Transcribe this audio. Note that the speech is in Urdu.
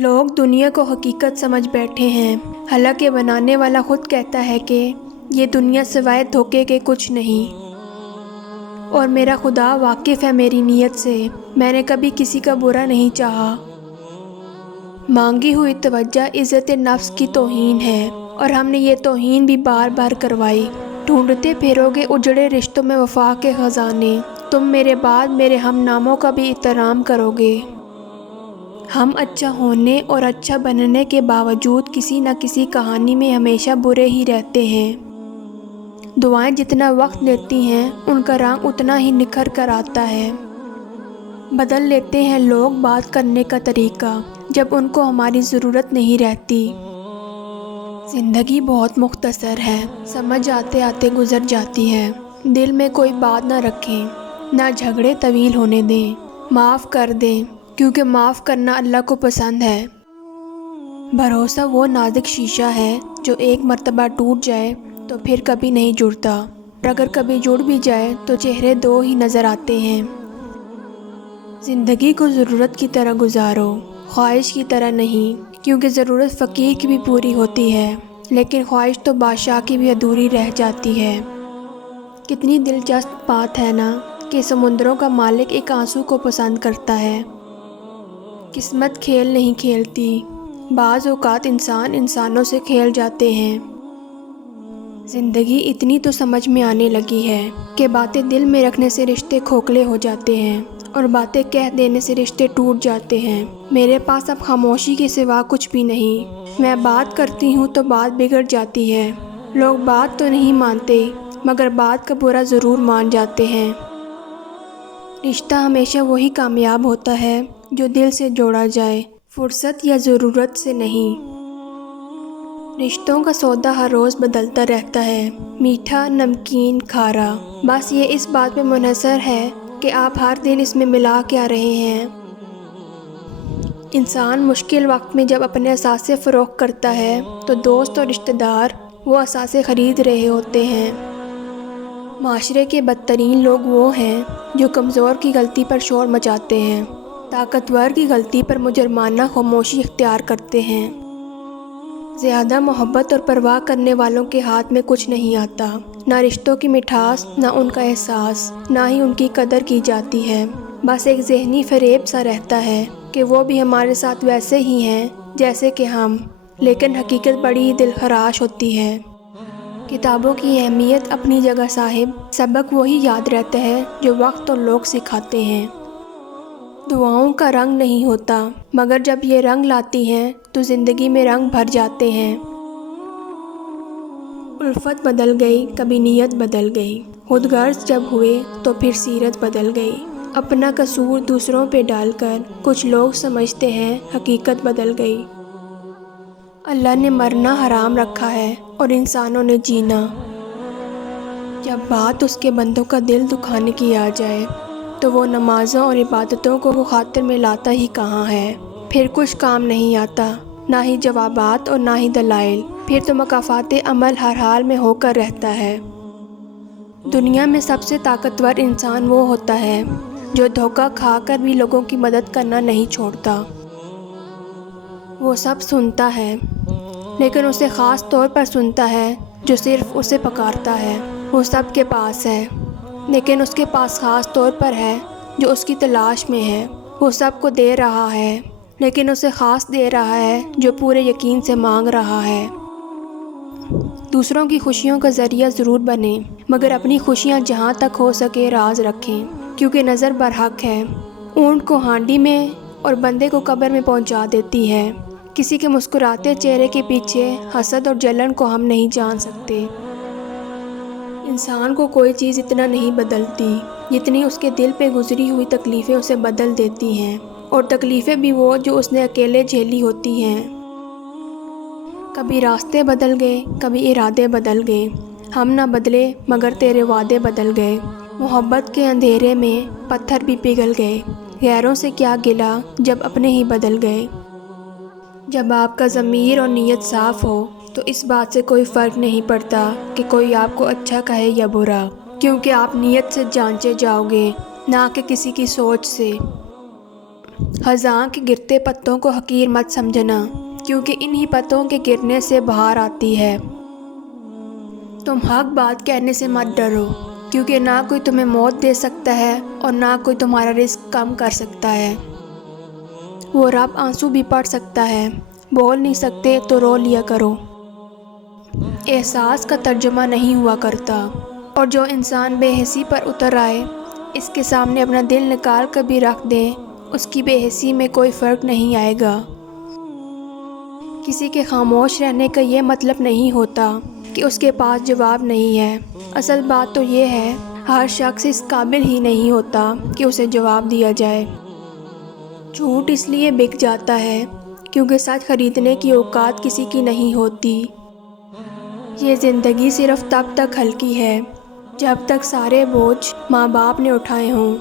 لوگ دنیا کو حقیقت سمجھ بیٹھے ہیں، حالانکہ بنانے والا خود کہتا ہے کہ یہ دنیا سوائے دھوکے کے کچھ نہیں۔ اور میرا خدا واقف ہے میری نیت سے، میں نے کبھی کسی کا برا نہیں چاہا۔ مانگی ہوئی توجہ عزت نفس کی توہین ہے، اور ہم نے یہ توہین بھی بار بار کروائی۔ ڈھونڈتے پھرو گے اجڑے رشتوں میں وفا کے خزانے، تم میرے بعد میرے ہم ناموں کا بھی احترام کرو گے۔ ہم اچھا ہونے اور اچھا بننے کے باوجود کسی نہ کسی کہانی میں ہمیشہ برے ہی رہتے ہیں۔ دعائیں جتنا وقت لیتی ہیں ان کا رنگ اتنا ہی نکھر کر آتا ہے۔ بدل لیتے ہیں لوگ بات کرنے کا طریقہ جب ان کو ہماری ضرورت نہیں رہتی۔ زندگی بہت مختصر ہے، سمجھ آتے آتے گزر جاتی ہے۔ دل میں کوئی بات نہ رکھیں، نہ جھگڑے طویل ہونے دیں، معاف کر دیں، کیونکہ معاف کرنا اللہ کو پسند ہے۔ بھروسہ وہ نازک شیشہ ہے جو ایک مرتبہ ٹوٹ جائے تو پھر کبھی نہیں جڑتا، اور اگر کبھی جڑ بھی جائے تو چہرے دو ہی نظر آتے ہیں۔ زندگی کو ضرورت کی طرح گزارو، خواہش کی طرح نہیں، کیونکہ ضرورت فقیر کی بھی پوری ہوتی ہے، لیکن خواہش تو بادشاہ کی بھی ادھوری رہ جاتی ہے۔ کتنی دلچسپ بات ہے نا کہ سمندروں کا مالک ایک آنسو کو پسند کرتا ہے۔ قسمت کھیل نہیں کھیلتی، بعض اوقات انسان انسانوں سے کھیل جاتے ہیں۔ زندگی اتنی تو سمجھ میں آنے لگی ہے کہ باتیں دل میں رکھنے سے رشتے کھوکھلے ہو جاتے ہیں، اور باتیں کہہ دینے سے رشتے ٹوٹ جاتے ہیں۔ میرے پاس اب خاموشی کے سوا کچھ بھی نہیں۔ میں بات کرتی ہوں تو بات بگڑ جاتی ہے۔ لوگ بات تو نہیں مانتے، مگر بات کا برا ضرور مان جاتے ہیں۔ رشتہ ہمیشہ وہی کامیاب ہوتا ہے جو دل سے جوڑا جائے، فرصت یا ضرورت سے نہیں۔ رشتوں کا سودا ہر روز بدلتا رہتا ہے، میٹھا، نمکین، کھارا، بس یہ اس بات پہ منحصر ہے کہ آپ ہر دن اس میں ملا کیا رہے ہیں۔ انسان مشکل وقت میں جب اپنے اثاثے فروخت کرتا ہے تو دوست اور رشتہ دار وہ اثاثے خرید رہے ہوتے ہیں۔ معاشرے کے بدترین لوگ وہ ہیں جو کمزور کی غلطی پر شور مچاتے ہیں، طاقتور کی غلطی پر مجرمانہ خاموشی اختیار کرتے ہیں۔ زیادہ محبت اور پرواہ کرنے والوں کے ہاتھ میں کچھ نہیں آتا، نہ رشتوں کی مٹھاس، نہ ان کا احساس، نہ ہی ان کی قدر کی جاتی ہے۔ بس ایک ذہنی فریب سا رہتا ہے کہ وہ بھی ہمارے ساتھ ویسے ہی ہیں جیسے کہ ہم، لیکن حقیقت بڑی ہی دلخراش ہوتی ہے۔ کتابوں کی اہمیت اپنی جگہ صاحب، سبق وہی یاد رہتا ہے جو وقت اور لوگ سکھاتے ہیں۔ دعاؤں کا رنگ نہیں ہوتا، مگر جب یہ رنگ لاتی ہیں تو زندگی میں رنگ بھر جاتے ہیں۔ الفت بدل گئی، کبھی نیت بدل گئی، خود غرض جب ہوئے تو پھر سیرت بدل گئی۔ اپنا قصور دوسروں پہ ڈال کر کچھ لوگ سمجھتے ہیں حقیقت بدل گئی۔ اللہ نے مرنا حرام رکھا ہے اور انسانوں نے جینا۔ جب بات اس کے بندوں کا دل دکھانے کی آ جائے تو وہ نمازوں اور عبادتوں کو وہ خاطر میں لاتا ہی کہاں ہے۔ پھر کچھ کام نہیں آتا، نہ ہی جوابات اور نہ ہی دلائل، پھر تو مکافات عمل ہر حال میں ہو کر رہتا ہے۔ دنیا میں سب سے طاقتور انسان وہ ہوتا ہے جو دھوکہ کھا کر بھی لوگوں کی مدد کرنا نہیں چھوڑتا۔ وہ سب سنتا ہے، لیکن اسے خاص طور پر سنتا ہے جو صرف اسے پکارتا ہے۔ وہ سب کے پاس ہے، لیکن اس کے پاس خاص طور پر ہے جو اس کی تلاش میں ہے۔ وہ سب کو دے رہا ہے، لیکن اسے خاص دے رہا ہے جو پورے یقین سے مانگ رہا ہے۔ دوسروں کی خوشیوں کا ذریعہ ضرور بنیں، مگر اپنی خوشیاں جہاں تک ہو سکے راز رکھیں، کیونکہ نظر برحق ہے، اونٹ کو ہانڈی میں اور بندے کو قبر میں پہنچا دیتی ہے۔ کسی کے مسکراتے چہرے کے پیچھے حسد اور جلن کو ہم نہیں جان سکتے۔ انسان کو کوئی چیز اتنا نہیں بدلتی جتنی اس کے دل پہ گزری ہوئی تکلیفیں اسے بدل دیتی ہیں، اور تکلیفیں بھی وہ جو اس نے اکیلے جھیلی ہوتی ہیں۔ کبھی راستے بدل گئے، کبھی ارادے بدل گئے، ہم نہ بدلے مگر تیرے وعدے بدل گئے۔ محبت کے اندھیرے میں پتھر بھی پگھل گئے، غیروں سے کیا گلہ جب اپنے ہی بدل گئے۔ جب آپ کا ضمیر اور نیت صاف ہو تو اس بات سے کوئی فرق نہیں پڑتا کہ کوئی آپ کو اچھا کہے یا برا، کیونکہ آپ نیت سے جانچے جاؤ گے، نہ کہ کسی کی سوچ سے۔ خزاں کے گرتے پتوں کو حقیر مت سمجھنا، کیونکہ انہی پتوں کے گرنے سے بہار آتی ہے۔ تم حق بات کہنے سے مت ڈرو، کیونکہ نہ کوئی تمہیں موت دے سکتا ہے اور نہ کوئی تمہارا رزق کم کر سکتا ہے۔ وہ رب آنسو بھی پڑھ سکتا ہے، بول نہیں سکتے تو رو لیا کرو۔ احساس کا ترجمہ نہیں ہوا کرتا، اور جو انسان بے حسی پر اتر آئے، اس کے سامنے اپنا دل نکال کر بھی رکھ دیں، اس کی بے حسی میں کوئی فرق نہیں آئے گا۔ کسی کے خاموش رہنے کا یہ مطلب نہیں ہوتا کہ اس کے پاس جواب نہیں ہے۔ اصل بات تو یہ ہے، ہر شخص اس قابل ہی نہیں ہوتا کہ اسے جواب دیا جائے۔ جھوٹ اس لیے بک جاتا ہے کیونکہ سچ خریدنے کی اوقات کسی کی نہیں ہوتی۔ یہ زندگی صرف تب تک ہلکی ہے جب تک سارے بوجھ ماں باپ نے اٹھائے ہوں۔